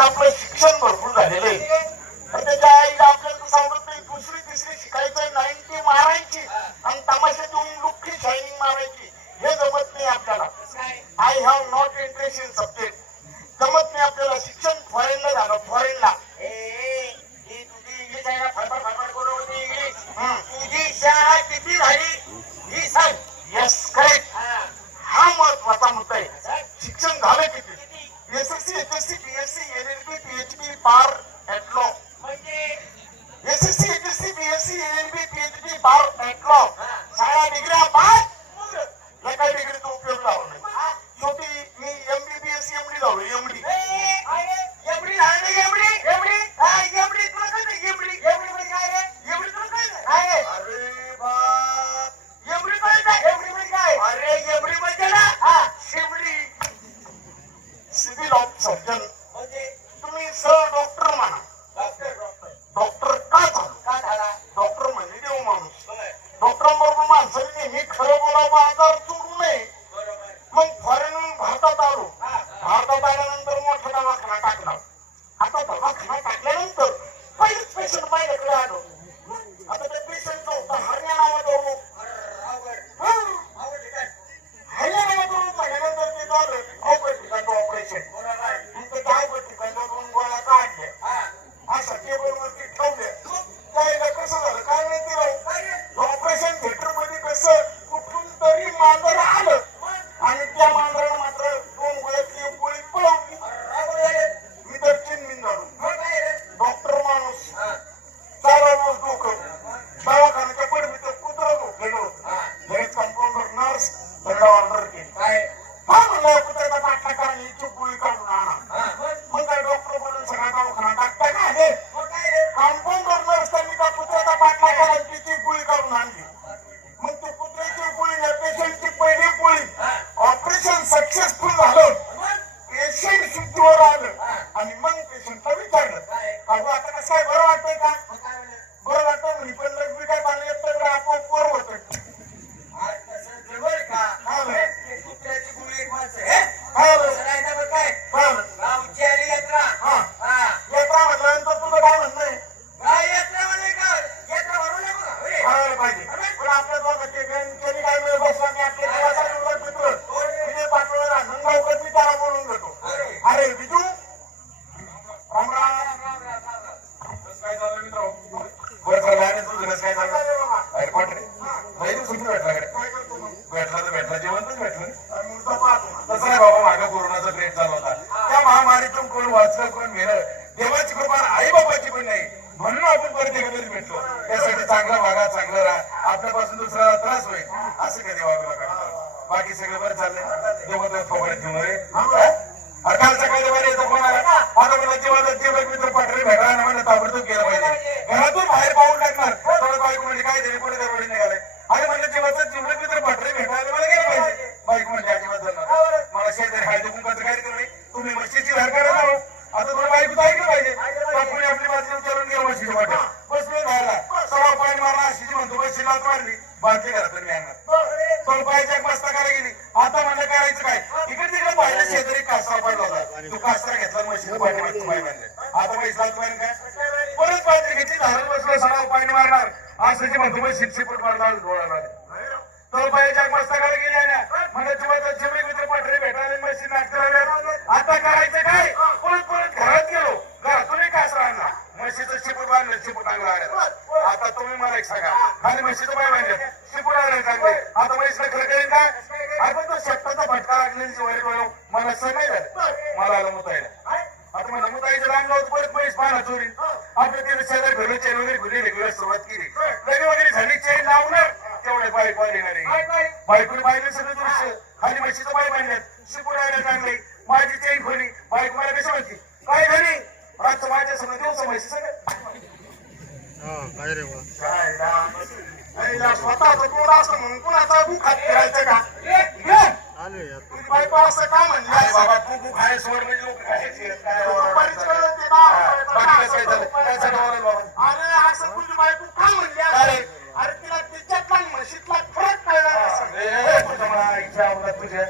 आपलं शिक्षण भरपूर झालेलं आहे. त्याच्या आईला आपल्याला सांगत नाही दुसरी तिसरी शिकायचं नाईन्टी मारायची आणि तमाशा देऊन लुक्की शायनिंग मारायची. हे जमत नाही आपल्याला. I have not interest in subject जमत नाही आपल्याला. शिक्षण फॉरेनला झालं फॉरेनला तुझी इंग्लिश आहे ना? फडफड फडफड करून इंग्लिश. तुझी शाळा किती झाली सगळा दवाखाना का त्या कुत्र्याचा पाठला करा तिची गोळी आणली मग ते कुत्र्याची गोळी या पेशंटची पहिली गोळी ऑपरेशन सक्सेसफुल झालं पेशंट शुद्धीवर आलं आणि मग पेशंटला विचारलं. अगं आता कसं आहे? बरं वाटतंय का? बरं वाटतं म्हणे पण येतं तर आपोआप पोर होतं आज तसं जवळ का? हा, बरं. ते कुत्र्याची गोळी एक माणसं, हे? हा, बरं. तसं नाही ना बरं काय? बरं. गावची आली यात्रा. हा. हा. यात्रा म्हटल्यानंतर तुझं काय म्हणणं आहे गाव यात्रा म्हणे का? यात्रा भरू नये बघा. होय. करायला पाहिजे पण आपल्या दोघांचे गण त्यांनी काय वेळ बसला की आपल्या देवासाठी उलट मित्र विजय पाटोळा नंदगावकर मी त्याला बोलून घेतो अरे बिजू राम राम राम, राम, राम, राम, राम. कसं काय झालं मित्र बरं झालं आणि तुझं कसं काय झालं अरे पाठ भेटला काय करतो मग भेटला तर भेटला. जेवण भेटलं. पाहतो तसं नाही बाबा मागं कोरोनाचा चालू होता. त्या महामारीतून कोण वाचलं कोण मेलं? देवाची कृपा आई बाबाची पण नाही. म्हणून आपण परत एकत्र भेटलो. त्यासाठी चांगला वागा चांगलं राहा. आपल्यापासून दुसऱ्याला त्रास होईल. असं कधी वागला बाकी सगळं बरं चाललंय. देवाला फवारत घेऊन रे अरे काल सकाळी बरं येतो कोण आला आता मला जेव्हा जेव्हा मित्र पाठरे भेटा आणि मला ताबडतोब गेलं पाहिजे घरातून बाहेर पाहून टाकणार थोडं बाईक म्हणजे काय तरी पुढे दरवडी निघाले आणि म्हणलं जेव्हा जेव्हा मित्र पाठरे भेटायला मला गेलं पाहिजे बाईक म्हणजे अजिबात जाणार मला शेजारी हायदे कुंकाचं कार्यक्रम आहे तुम्ही म्हशीची धार काढा जाऊ आता तुला बाईक ऐकलं पाहिजे बापूने आपली बाजू विचारून गेलं म्हशीची वाटा बसलो धारला सवा पॉईंट मारला अशीची म्हणतो बस लाच मारली. बाटली घरातून मी आणणार. तो पाहिजे एक मस्ता करायला गेली आता म्हणलं करायचं काय? इकडे तिकडे पाहिलं शेजारी कासरा पडला होता. तू कासरा घेतला म्हशीचं पाणी मारतो बाई म्हणले. आता बाई लाच पाहिजे काय? परत पाहिजे घेतली धारण बसलो सडा पॉईंट मारणार. असं जे म्हणतो बस शिक्षे पण मारणार डोळ्याला बांधलं आता तुम्ही मला एक सांगा. खाली म्हशीचं पाय बांधले शिपूट आणलं चांगले. आता म्हशीला खरं करेन काय आपण तो शेपटाचा फटका लागलेली वैर कळू मला सर नाही झालं. मला आलं आहे आता मग मला आहे रांग होतं परत म्हैस पाहणं चोरी आता तिथे शेजार घरून चेन वगैरे घुली रेग्युलर सुरुवात केली. लगे वगैरे झाली चेन लावणार. तेवढे बाईक वाले येणार बायकोने पाहिलं सगळं दृश्य. खाली म्हशीचं पाय बांधल्यात शिपूट राहिले चांगले. माझी चेन खोली. बाईक मला कशी म्हणती काय झाली? आज माझ्यासमोर देऊ समयची सगळं काय रे स्वतःच असं म्हणून कुणाचा गुखात फिरायचं का? आले बायको असं तू गुख आहे सोड म्हणजे अरे असं तुझी बायको का अरे. अरे तिला तिच्यातला म्हशीतला फरक कळला तुझ्या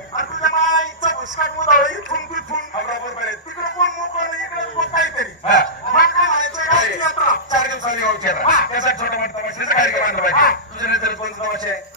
project.